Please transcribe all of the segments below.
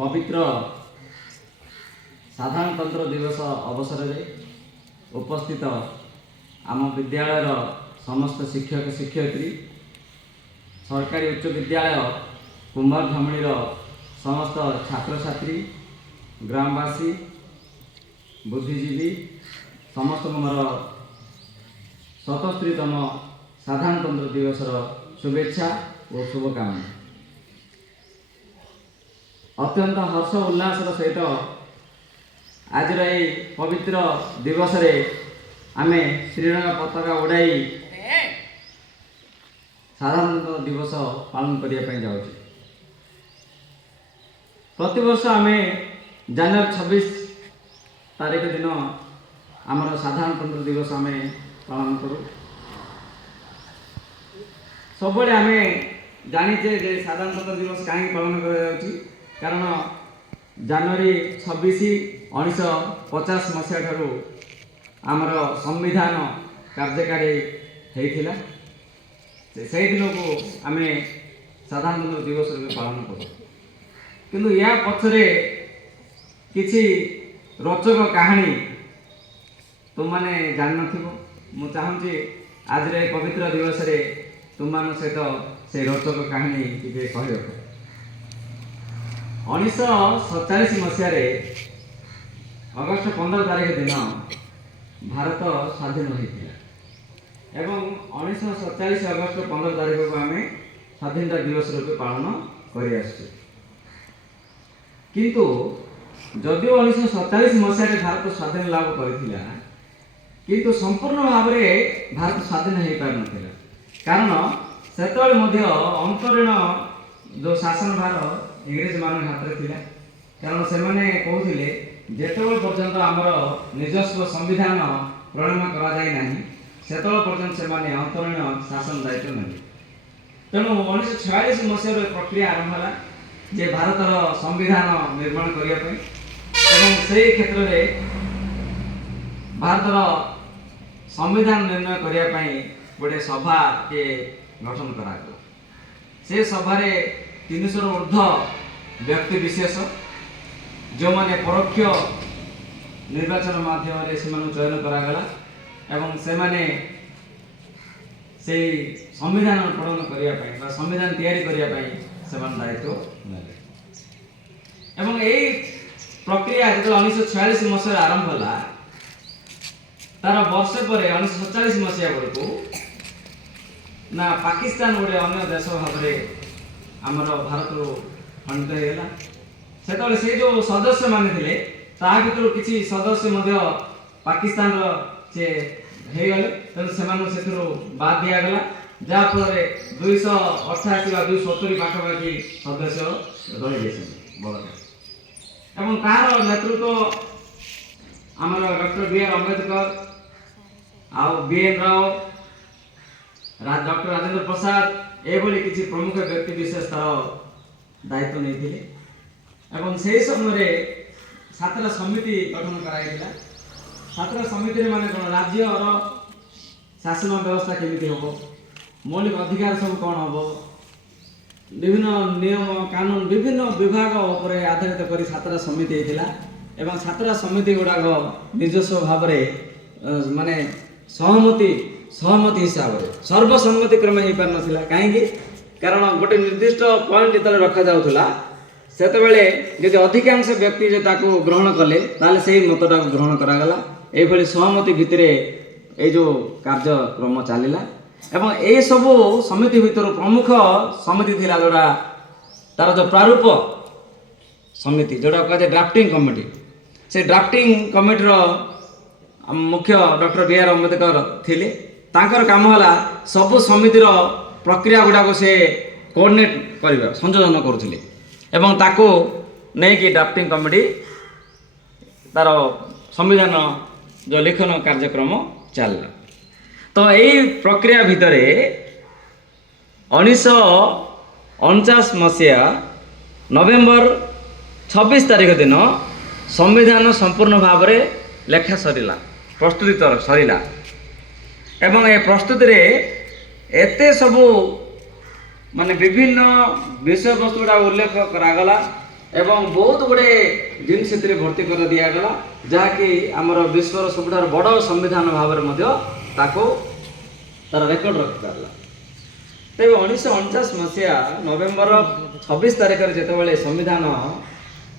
पवित्र साधारणतंत्र दिवस अवसर में उपस्थित आम विद्यालय समस्त शिक्षक शिक्षयित्री सरकारी उच्च विद्यालय कुंभार धमणीर समस्त छात्र छात्री ग्रामवासी बुद्धिजीवी समस्त मोर 77तम साधारणतंत्र दिवस शुभेच्छा और शुभकामना। अत्यंत हर्ष उल्लास सहित आज पवित्र दिवस रे आमे श्रीरंगा पताका उड़ाई साधारणतंत्र दिवस पालन करने जाऊँ। प्रतिवर्ष आमे जनवरी 26 तारीख दिन आमर साधारणतंत्र दिवस आमे पालन करूँ। सब आमे जानीचे जे साधारणतंत्र दिवस कहीं पालन कर कारण जनवरी 26 1950 मसीहा ठारू आमर संविधान कार्यकारी होता से दिन को आम साधारणतंत्र दिवस रूप पालन करूँ। किंतु या पछरे किसी रोचक कहानी तुम मैंने जान मु चाहूँगी आज रे पवित्र दिवस रे तुम मान सहित से रोचक कहानी टे कह 1947 मसीह अगस्ट 15 तारीख दिन भारत स्वाधीन होता एवं 1947 अगस्ट 15 तारीख को आम स्वाधीनता दिवस रूप पालन कर किंतु जदिव 1947 मसीह भारत स्वाधीन लाभ करथिला किंतु संपूर्ण भाव में भारत स्वाधीन हो पार न कारण सेतबेले मध्य अंतरीण जो शासन भार इंग्रेज मान हाथ में थिला कारण से माने कहूथिले जेतबेले पर्यंत आमर निजस्व संविधान प्रणयन करा जाय नाही सेतबेले पर्यंत से माने अंतरीण शासन दायित्व नहीं। तेणु 1946 मसीह प्रक्रिया आरंभ होला जे भारतर संविधान निर्माण करने से क्षेत्र में भारतर संविधान निर्णय करने गोटे सभा के गठन करा से सभारे 300 ऊर्ध व्यक्ति विशेष जो माने परोक्ष निर्वाचन माध्यम से चयन करागला एवं से माने से संविधान प्रणयन करने संविधान तैयारी करने से दायित्व नेले एवं यही प्रक्रिया जो 1946 मसीह आरंभ होला तार वर्ष पर 1947 मसीहा बेलू ना पाकिस्तान गोटे अन्य देश भाव आमर भारत खंडित होगा से से जो सदस्य माने थे भर किसी सदस्य पाकिस्तान से गले तेणु से बाद दिगला जहाँफल 288 व 270 पाखापाखि सदस्य रही एवं तार नेतृत्व आमर डॉक्टर बी.आर. अम्बेडकर आउ बी.एन. राव डॉक्टर राजेंद्र प्रसाद एभली किसी प्रमुख व्यक्ति विशेष तार दायित्व नहीं एवं से समय छात्र समिति गठन कराइला। छात्र समिति माने कौन राज्य और शासन व्यवस्था केमिति होबो मौलिक अधिकार सब कौन हम विभिन्न नियम कानून विभिन्न विभाग उपर आधारित कर छात्र समिति होता एवं छात्र समिति गुड़ाक निजस्व भाव माने सहमति हिसाब से सर्वसम्मति क्रमे हो पार ना कहीं कारण गोटे निर्दिष्ट पॉइंट जो रखा जाऊला सेतबेले यदि अधिकांश व्यक्ति जो ताको ग्रहण कले ताले से मतटा ग्रहण करागला एभली सहमति भितर ये जो कार्यक्रम चलला एवं ये सब समिति भितर प्रमुख समिति थिला जोड़ा तार जो प्रारूप समिति जोड़ा कह ड्राफ्टिंग कमिटी से ड्राफ्टिंग कमिटीर मुख्य डॉक्टर बी.आर. अम्बेडकर थिले तांकर काम होला सब समितिर प्रक्रिया गुड़ाक से कोऑर्डिनेट करबा संयोजन करुथिले एवं ताको नहीं कि ड्राफ्टिंग कमिटी तार संविधान जो लेखन कार्यक्रम चलला। तो यही प्रक्रिया भितर 1949 मसीहा नवेम्बर 26 तारीख दिन संविधान संपूर्ण भाव में लेखा सरिला प्रस्तुति सरिला एवं ए प्रस्तुति रे एते सबू माने विभिन्न विषय वस्तु गुड़ा उल्लेख करागला एवं बहुत गुड़े जिन से भर्ती कर दिगला जहाँकि आमर विश्वर सबुठार बड़ संविधान भाव में तार रेकर्ड रखिपारा। तेज 1949 मसीहा नवेम्बर 26 तारिख जिते संविधान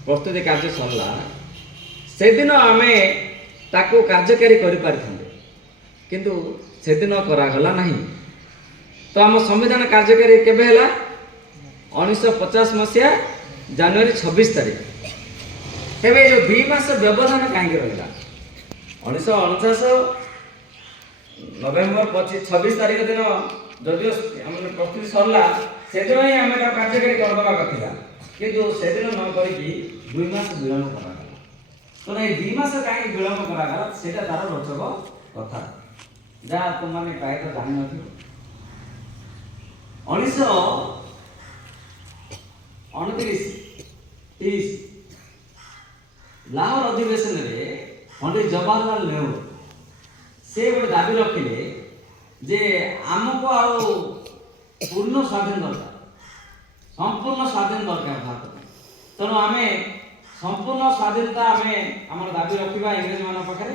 प्रस्तुति कार्य सरला से दिन आम ताकू कार्यकारी किंतु से दिन करागला नहीं। तो आम संविधान कार्यकारी केबे हैला 1950 मसीहा जनवरी 26 तारिख। तेरे जो 2 मास व्यवधान कहीं रहा 1949 नवेम्बर 26 तारिख दिन जदिव प्रस्तुति सरला से दिन ही आम कार्यकारी करदे कथा किंतु से दिन न करी 2 मास विलम्ब करागला। तो ये 2 मास कहीं विलम्ब करागला से तार रोचक कथा जहाँ तुमने प्राय तो जान न 1929-30 लाहौर अधिवेशन में पंडित जवाहरलाल नेहरू से गोटे दाबी रखिले जे आमको आ पूर्ण स्वाधीन दरकार संपूर्ण स्वाधीन दरकार भारत। तेणु आम संपूर्ण स्वाधीनता आम दाबी रखा इंग्रेज मान पाखे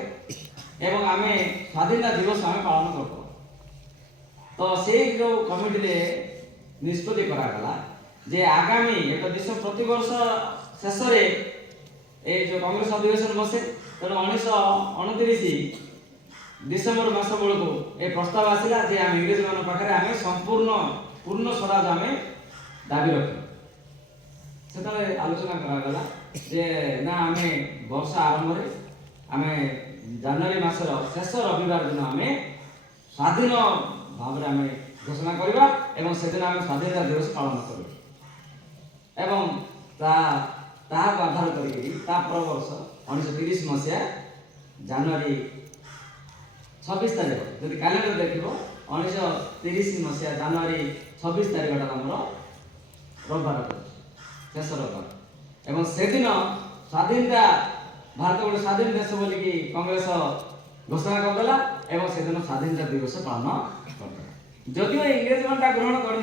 एवं आम स्वाधीनता दिवस आम पालन कर। तो से जो कमिटी निष्पत्ति करागला जे आगामी एक देश प्रतिवर्ष शेष जो कांग्रेस अधिवेशन बसे तेणु 1929 डिसेम्बर मास बेलू ये प्रस्ताव आसला जे आम इंग्रेज मान पाखे आम संपूर्ण पूर्ण स्वराज आम दाबी रख से आलोचना करागला जे ना आम वर्ष आरंभ आम जनवरी मासर शेष रविवार दिन आम स्वाधीन भाव में आम घोषणा करवा एवं से दिन आम स्वाधीनता दिवस पालन कर एवं आधार कर वर्ष 1930 मसीहा जनवरी 26 तारिख जब कैलेंडर देख 1930 मसीहा जनवरी 26 तारिखटा आम रविवार शेष रविवार एवं से दिन स्वाधीनता भारत गोटे स्वाधीन देश बोलिकी कांग्रेस घोषणा करदेला एवं से दिन स्वाधीनता दिवस पालन कर जदिव इंग्रेज मान ग्रहण कर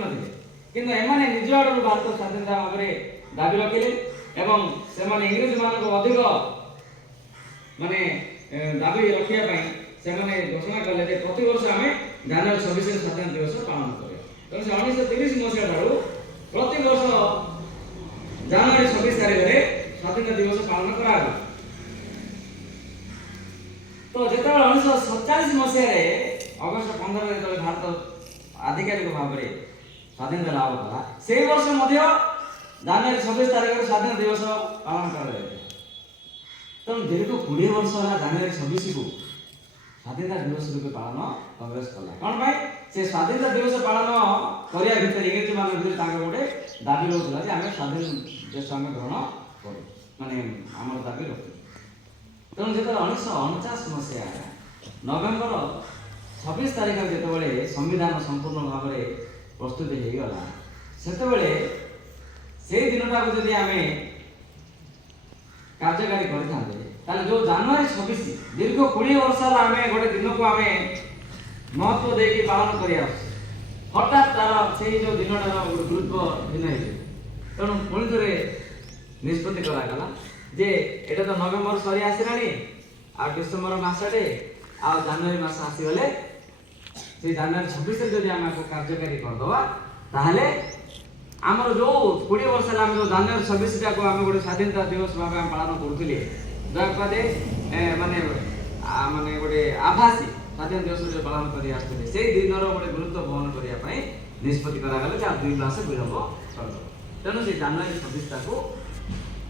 किंतु एमाने निज आड़ भारत स्वाधीनता भाव में दाबी रखिले एवं से इंग्रेज मान अधिक माने दाबी रखापी से घोषणा कले प्रति वर्ष आम जनवरी 26 स्वाधीनता दिवस पालन कर। 1930 मसीहा ठार प्रति वर्ष जनवरी 26 तारिख में स्वाधीनता दिवस पालन करा। तो जो 1947 मसीह अगस्ट 15 जो भारत आधिकारिक भाव में स्वाधीनता लाभ कला से वर्ष जनवरी 26 तारिख स्वाधीनता दिवस पालन कर। तेणु दीर्घ 20 वर्ष है जनवरी 26 को स्वाधीनता दिवस रूप पालन कांग्रेस कला कौन पाई से स्वाधीनता दिवस पालन करने भितर इंग्रेज मान भर गोटे दाबी रोकला आम स्वाधीन देश आम ग्रहण करूँ माने आम दाबी रखू। तेणु जो 1949 मसीहा नवेम्बर 26 तारिख जिते संविधान संपूर्ण भाव में प्रस्तुति होगला से दिन टाक जब आम कार्यकारी करें जो जनवरी 26 दीर्घ 20 वर्ष आम गोटे दिन को आम महत्व देकी पालन कर हठात तार से जो दिनटार गोटे गुरुत्व दिन है। तेणु पुणी थे निष्पत्ति करागला जे एटा तो नवेम्बर सरी आसला आ डिसेम्बर मसटे आ जनवरी मस आसीगले से जनवरी 26 जब आम कार्यकारी करदे ताहले आमर जो 20 वर्ष आम जो जनवरी 26 टाक आम गोटे स्वाधीनता दिवस भाव पालन करुले जहाँपे माने माने गोटे आभासी स्वाधीनता दिवस जो पालन कर आसते से दिन गोटे गुरुत्व बहन करने निष्पत्ति करागला 2 मास विलम्ब कर। तेणु से जनवरी 26 टाक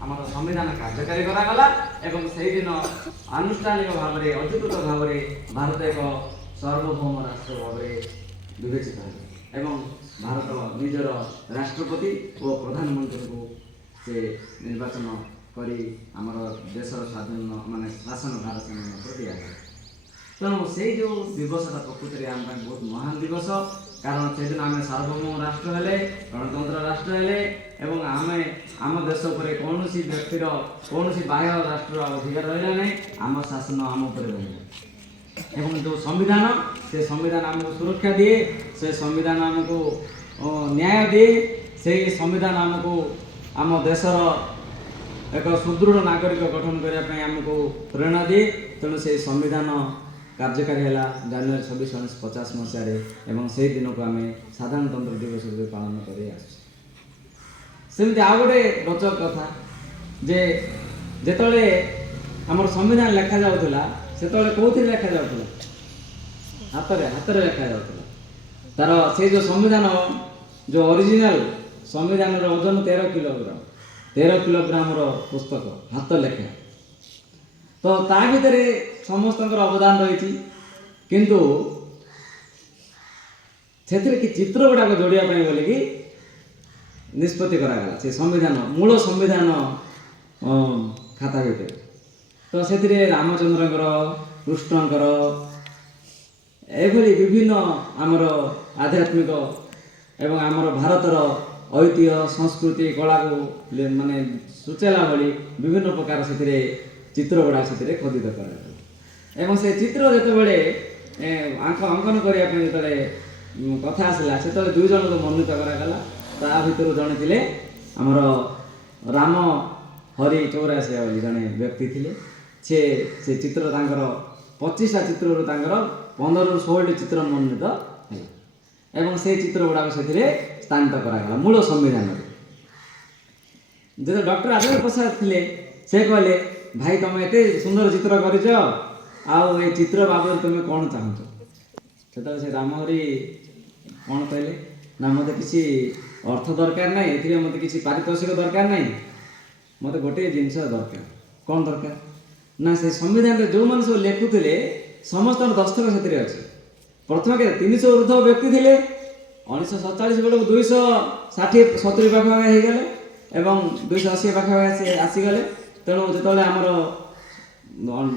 आम संविधान कार्यकारी करागला एवं से दिन आनुष्ठानिक भाव में अधिकृत भाव में भारत एक सार्वभौम राष्ट्र भाव में विवेचित है एवं भारत निजर राष्ट्रपति और प्रधानमंत्री को से निर्वाचन करी आमर देशर स्वाधीन माने शासन भारत दिया। तेणु से जो दिवसटा प्रकृति में आम बहुत महान दिवस कारण से दिन आम सार्वभौम राष्ट्र हेले गणतंत्र राष्ट्र हेले एवं आम आम देश उपर कौन व्यक्तिर कौन बाह्य राष्ट्र अधिकार रहा नहीं आम शासन आम उपर रहा एवं जो संविधान से संविधान आमको सुरक्षा दिए से संविधान आमको न्याय दिए से संविधान आमको आम देशर ଏକ ସୁଦୃଢ଼ ନାଗରିକ ଗଠନ କରିବା ପାଇଁ ଆମକୁ ପ୍ରେରଣା ଦିଏ। ତେଣୁ ସେହି ସମ୍ବିଧାନ କାର୍ଯ୍ୟକାରୀ ହେଲା ଜାନୁଆରୀ 26, 1950 ମସିହାରେ ଏବଂ ସେହି ଦିନକୁ ଆମେ ସାଧାରଣତନ୍ତ୍ର ଦିବସ ରୂପେ ପାଳନ କରି ଆସୁଛୁ। ସେମିତି ଆଉ ଗୋଟେ ରୋଚକ କଥା ଯେ ଯେତେବେଳେ ଆମର ସମ୍ବିଧାନ ଲେଖାଯାଉଥିଲା ସେତେବେଳେ କେଉଁଥିରେ ଲେଖାଯାଉଥିଲା? ହାତରେ ଲେଖାଯାଉଥିଲା। ତାର ସେଇ ଯେଉଁ ସମ୍ବିଧାନ ଯେଉଁ ଅରିଜିନାଲ ସମ୍ବିଧାନର ଓଜନ 13 କିଲୋଗ୍ରାମ, 13 କିଲୋଗ୍ରାମର ପୁସ୍ତକ ହାତ ଲେଖା। ତ ତା ଭିତରେ ସମସ୍ତଙ୍କର ଅବଦାନ ରହିଛି, କିନ୍ତୁ ସେଥିରେ କି ଚିତ୍ର ଗୁଡ଼ାକ ଯୋଡ଼ିବା ପାଇଁ ବୋଲିକି ନିଷ୍ପତ୍ତି କରାଗଲା ସେ ସମ୍ବିଧାନ ମୂଳ ସମ୍ବିଧାନ ଖାତା ଭିତରେ। ତ ସେଥିରେ ରାମଚନ୍ଦ୍ରଙ୍କର, କୃଷ୍ଣଙ୍କର ଏଭଳି ବିଭିନ୍ନ ଆମର ଆଧ୍ୟାତ୍ମିକ ଏବଂ ଆମର ଭାରତର ଐତିହ୍ୟ ସଂସ୍କୃତି କଳାକୁ ମାନେ ସୂଚାଇଲା ଭଳି ବିଭିନ୍ନ ପ୍ରକାର ସେଥିରେ ଚିତ୍ର ଗୁଡ଼ାକ ସେଥିରେ ଖୋଦିତ କରାଗଲା। ଏବଂ ସେ ଚିତ୍ର ଯେତେବେଳେ ଅଙ୍କନ କରିବା ପାଇଁ ଯେତେବେଳେ କଥା ଆସିଲା ସେତେବେଳେ 2 ଜଣଙ୍କୁ ମନୋନୀତ କରାଗଲା। ତା ଭିତରୁ ଜଣେ ଥିଲେ ଆମର ରାମ ହରି ଚୌରାସିଆ ବୋଲି ଜଣେ ବ୍ୟକ୍ତି ଥିଲେ। ସେ ଚିତ୍ର ତାଙ୍କର 25ଟା ଚିତ୍ରରୁ ତାଙ୍କର 15ରୁ 16ଟି ଚିତ୍ର ମନୋନୀତ ହେଲା ଏବଂ ସେଇ ଚିତ୍ର ଗୁଡ଼ାକ ସେଥିରେ ସ୍ଥାନିତ କରାଗଲା ମୂଳ ସମ୍ବିଧାନରେ। ଯେତେବେଳେ ଡକ୍ଟର ରାଜେନ୍ଦ୍ର ପ୍ରସାଦ ଥିଲେ ସେ କହିଲେ, ଭାଇ ତମେ ଏତେ ସୁନ୍ଦର ଚିତ୍ର କରିଛ, ଆଉ ଏ ଚିତ୍ର ବାବଦରେ ତୁମେ କ'ଣ ଚାହୁଁଛ? ସେତେବେଳେ ସେ ରାମହରି କ'ଣ କହିଲେ ନା ମୋତେ କିଛି ଅର୍ଥ ଦରକାର ନାହିଁ, ଏଥିରେ ମୋତେ କିଛି ପାରିତୋଷିକ ଦରକାର ନାହିଁ, ମୋତେ ଗୋଟିଏ ଜିନିଷ ଦରକାର। କ'ଣ ଦରକାର? ନା ସେ ସମ୍ବିଧାନରେ ଯେଉଁମାନେ ସବୁ ଲେଖୁଥିଲେ ସମସ୍ତଙ୍କ ଦସ୍ତଖତ ସେଥିରେ ଅଛି। ପ୍ରଥମେ କେତେ 300 ଊର୍ଦ୍ଧ୍ୱ ବ୍ୟକ୍ତି ଥିଲେ, 1947 ବେଳକୁ 260-70 ପାଖାପାଖି ହେଇଗଲେ ଏବଂ 280 ପାଖାପାଖି ଆସିଗଲେ। ତେଣୁ ଯେତେବେଳେ ଆମର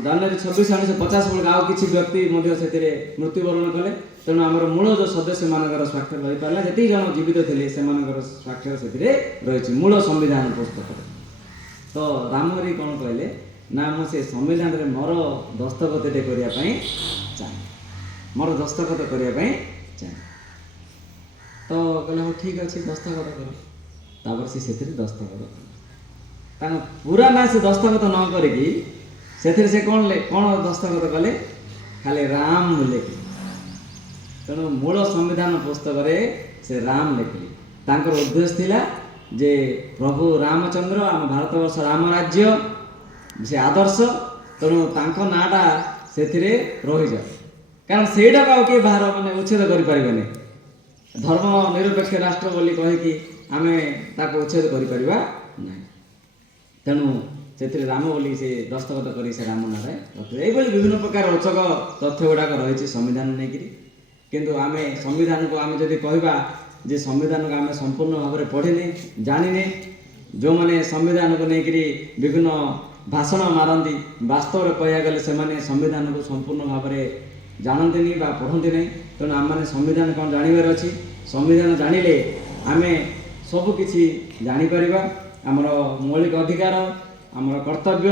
ଜାନୁଆରୀ 26, 1950 ବେଳକୁ ଆଉ କିଛି ବ୍ୟକ୍ତି ମଧ୍ୟ ସେଥିରେ ମୃତ୍ୟୁବରଣ କଲେ। ତେଣୁ ଆମର ମୂଳ ଯେଉଁ ସଦସ୍ୟମାନଙ୍କର ସ୍ୱାକ୍ଷର ରହିପାରିଲା, ଯେତିକି ଜଣ ଜୀବିତ ଥିଲେ ସେମାନଙ୍କର ସ୍ୱାକ୍ଷର ସେଥିରେ ରହିଛି ମୂଳ ସମ୍ବିଧାନ ପୁସ୍ତକରେ। ତ ରାମହରି କ'ଣ କହିଲେ ନା ମୁଁ ସେ ସମ୍ବିଧାନରେ ମୋର ଦସ୍ତଖତଟେ କରିବା ପାଇଁ ଚାହେଁ, ମୋର ଦସ୍ତଖତ କରିବା ପାଇଁ ଚାହେଁ। ତ କହିଲେ ହଉ ଠିକ୍ ଅଛି ଦସ୍ତଖତ କର। ତାପରେ ସେ ସେଥିରେ ଦସ୍ତଖତ କଲେ। ତାଙ୍କ ପୁରା ନା ସେ ଦସ୍ତଖତ ନ କରିକି ସେଥିରେ ସେ କ'ଣ ଦସ୍ତଖତ କଲେ? ଖାଲି ରାମ ଲେଖିଲେ। ତେଣୁ ମୂଳ ସମ୍ବିଧାନ ପୁସ୍ତକରେ ସେ ରାମ ଲେଖିଲେ। ତାଙ୍କର ଉଦ୍ଦେଶ୍ୟ ଥିଲା ଯେ ପ୍ରଭୁ ରାମଚନ୍ଦ୍ର ଆମ ଭାରତବର୍ଷ ରାମ ରାଜ୍ୟ ସେ ଆଦର୍ଶ, ତେଣୁ ତାଙ୍କ ନାଁଟା ସେଥିରେ ରହିଯାଉ। କାରଣ ସେଇଟାକୁ ଆଉ କିଏ ବାହାର ମାନେ ଉଚ୍ଛେଦ କରିପାରିବେନି। ଧର୍ମ ନିରପେକ୍ଷ ରାଷ୍ଟ୍ର ବୋଲି କହିକି ଆମେ ତାକୁ ଉଚ୍ଛେଦ କରିପାରିବା ନାହିଁ। ତେଣୁ ସେଥିରେ ରାମ ବୋଲି ସେ ଦସ୍ତଖତ କରି ସେ ରାମ ନାଁରେ ରଖିଲେ। ଏଇଭଳି ବିଭିନ୍ନ ପ୍ରକାର ରୋଚକ ତଥ୍ୟ ଗୁଡ଼ାକ ରହିଛି ସମ୍ବିଧାନ ନେଇକରି। କିନ୍ତୁ ଆମେ ସମ୍ବିଧାନକୁ ଆମେ ଯଦି କହିବା ଯେ ସମ୍ବିଧାନକୁ ଆମେ ସମ୍ପୂର୍ଣ୍ଣ ଭାବରେ ପଢ଼ିନେ ଜାଣିନେ, ଯେଉଁମାନେ ସମ୍ବିଧାନକୁ ନେଇକରି ବିଭିନ୍ନ ଭାଷଣ ମାରନ୍ତି, ବାସ୍ତବରେ କହିବାକୁ ଗଲେ ସେମାନେ ସମ୍ବିଧାନକୁ ସମ୍ପୂର୍ଣ୍ଣ ଭାବରେ ଜାଣନ୍ତିନି ବା ପଢ଼ନ୍ତି ନାହିଁ। ତେଣୁ ଆମମାନେ ସମ୍ବିଧାନ କ'ଣ ଜାଣିବାର ଅଛି। ସମ୍ବିଧାନ ଜାଣିଲେ ଆମେ ସବୁକିଛି ଜାଣିପାରିବା, ଆମର ମୌଳିକ ଅଧିକାର, ଆମର କର୍ତ୍ତବ୍ୟ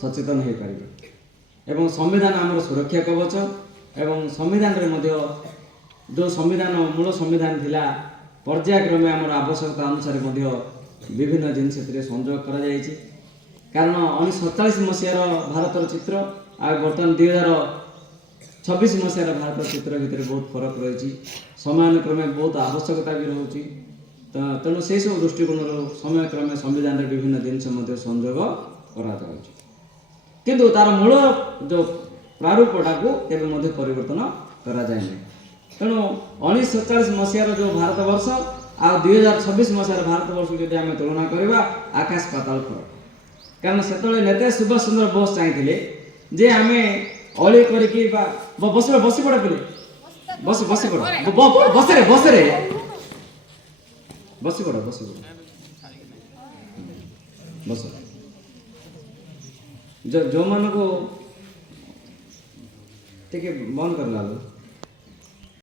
ସଚେତନ ହୋଇପାରିବ ଏବଂ ସମ୍ବିଧାନ ଆମର ସୁରକ୍ଷା କବଚ। ଏବଂ ସମ୍ବିଧାନରେ ମଧ୍ୟ ଯେଉଁ ସମ୍ବିଧାନ ମୂଳ ସମ୍ବିଧାନ ଥିଲା ପର୍ଯ୍ୟାୟକ୍ରମେ ଆମର ଆବଶ୍ୟକତା ଅନୁସାରେ ମଧ୍ୟ ବିଭିନ୍ନ ଜିନିଷ ସେଥିରେ ସଂଯୋଗ କରାଯାଇଛି। କାରଣ 1947 ମସିହାର ଭାରତର ଚିତ୍ର ଆଉ ବର୍ତ୍ତମାନ 2026 ମସିହାର ଭାରତର ଚିତ୍ର ଭିତରେ ବହୁତ ଫରକ ରହିଛି। ସମୟାନୁକ୍ରମେ ବହୁତ ଆବଶ୍ୟକତା ବି ରହୁଛି। ତେଣୁ ସେହିସବୁ ଦୃଷ୍ଟିକୋଣରୁ ସମୟକ୍ରମେ ସମ୍ବିଧାନରେ ବିଭିନ୍ନ ଜିନିଷ ମଧ୍ୟ ସଂଯୋଗ କରାଯାଉଛି, କିନ୍ତୁ ତାର ମୂଳ ଯେଉଁ ପ୍ରାରୂପଟାକୁ କେବେ ମଧ୍ୟ ପରିବର୍ତ୍ତନ କରାଯାଏ ନାହିଁ। ତେଣୁ 1947 ମସିହାର ଯେଉଁ ଭାରତବର୍ଷ ଆଉ 2026 ମସିହାର ଭାରତବର୍ଷକୁ ଯଦି ଆମେ ତୁଳନା କରିବା ଆକାଶ ପାତାଳ ଫରକ। କାରଣ ସେତେବେଳେ ନେତା ସୁଭାଷ ଚନ୍ଦ୍ର ବୋଷ ଚାହିଁଥିଲେ ଯେ ଆମେ ଅଳି କରିକି ବା ବସି ପଡ଼ ପିଲେ ବସି ପଡ଼ ବସରେ ବସି ପଡ଼ ବସ। ଯେଉଁମାନଙ୍କୁ ଟିକେ ବନ୍ଦ କରିଲା